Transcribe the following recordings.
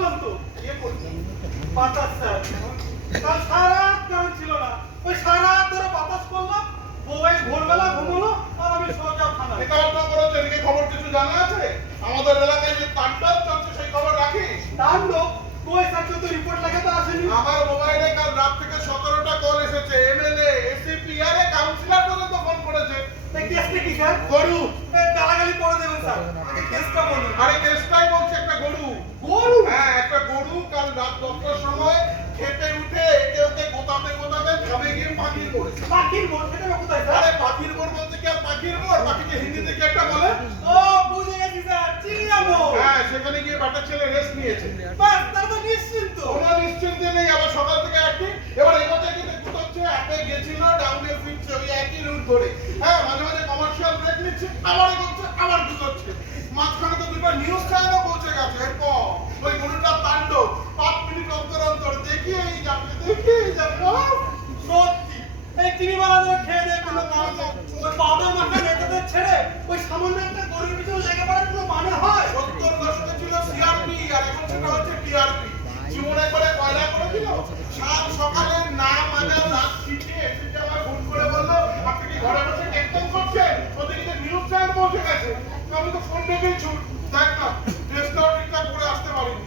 করলাম তো। কে করছে? বাতাস স্যার। কাল সারা রাত কারণ ছিল না। ওই সারা রাত ধরে বাতাস করলাম। বউয়ে ভোরবেলা ঘুমোলো আর আমি সোজা থানায়। একাউন্টটা করেছে, এদিকে খবর কিছু জানা আছে? আমাদের এলাকায় যে তাণ্ডব চলছে সেই খবর রাখিস? তাণ্ডব? কই স্যার, কেউ তো রিপোর্ট লাগাতে আসেনি। আমার মোবাইলে কাল রাত থেকে 17টা কল এসেছে। এমএলএ, এসিপি, আরে কাউন্সিলর পর্যন্ত ফোন করেছে। এই কেসটা কি স্যার? গরু। গালাগালি করে দেবেন স্যার। আগে কেসটা বলুন। আরে কেসটাই বলছে, একটা গরু। গরু? হ্যাঁ, একটা গরু কাল রাত 10টার সময় খেতে উঠে একে ওকে গোতাতে গোতাতে খাবে গিয়ে পাখির পড়েছে। পাখির বোন, সেটা কোথায় স্যার? আরে পাখির মোড় বলতে কি আর পাখির মোড়? পাখিকে হিন্দিতে কি একটা বলে? ও বুঝে গেছি স্যার, চিড়িয়ামো। হ্যাঁ, সেখানে গিয়ে বাটা ছেলে রেস্ট নিয়েছে। বাস, তারপর নিশ্চিন্ত। কোনো নিশ্চিন্তে নেই, আবার সকাল থেকে অ্যাক্টিভ। এবার এগোতে এগোতে কোথাচ্ছে আপে গেছিল, ডাউনে ফিরছে ওই একই রুট ধরে। হ্যাঁ, মাঝে মাঝে কমার্শিয়াল ব্রেক নিচ্ছে, আবার এগোচ্ছে, আবার গুছোচ্ছে। মাঝখানে তো দুটো নিউজ চ্যানেলও পৌঁছে গেছে। এরপর ওই গরুটার তাণ্ডব 5 মিনিট অন্তর অন্তর দেখিয়েই যাবে, দেখিয়েই যাবে। সত্যি, এই চিনিবালা ধরে খেয়ে দেয় কোনো কাজ নেই। ওই পাউডার মাখা নেতাদের ছেড়ে ওই সামান্য একটা গরুর পিছনে লেগে পড়ার কোনো মানে হয়? 70 দশকে ছিল সিআরপি, আর এখন সেটা হচ্ছে টিআরপি। জীবন একবারে কয়লা করে দিল। সাত সকালে না মানে রাত ছিটে এসে আমার ফোন করে বললো, আপনি কি ঘরে বসে টেকটেক করছেন? ওদিকে নিউজ চ্যানেল পৌঁছে গেছে। তো আমি তো ফোন দেখেই ছুট, দেখ না টেস্টটাও ঠিকঠাক করে আসতে পারিনি।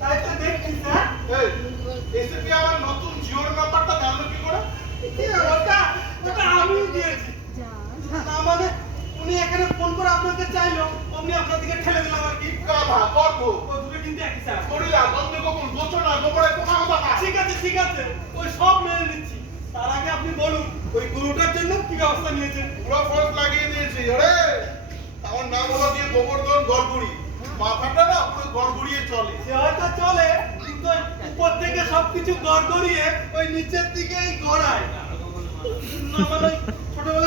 তাই তো দেখছি স্যার। এই এসিপি আমার নতুন জিওর নাম্বারটা জানলো কি করে? ওটা ওটা আমি দিয়েছি। না মানে উনি এখানে ফোন করে আপনাকে চাইলো, অমনি আপনার দিকে ঠেলে দিলাম আর কি। গাধা গর্ব ও দুটো কিন্তু একই স্যার। করিলা গন্ধ গোকুল গোচনা গোবরে পোকা মাথা। ঠিক আছে, ওই সব মেনে নিচ্ছি। তার আগে আপনি বলুন, ওই গরুটার জন্য কি ব্যবস্থা নিয়েছেন? পুরো ফোর্স লাগিয়ে দিয়েছি। আরে আমার নাম হলো দিয়ে গোবর্ধন গড়গুড়ি। মাথাটা না পুরো গড়গুড়িয়ে চলে। সে হয়তো চলে, কিন্তু ওই উপর থেকে সবকিছু গড়গড়িয়ে ওই নিচের দিকেই গড়ায়। না মানে ওই ছোটবেলায়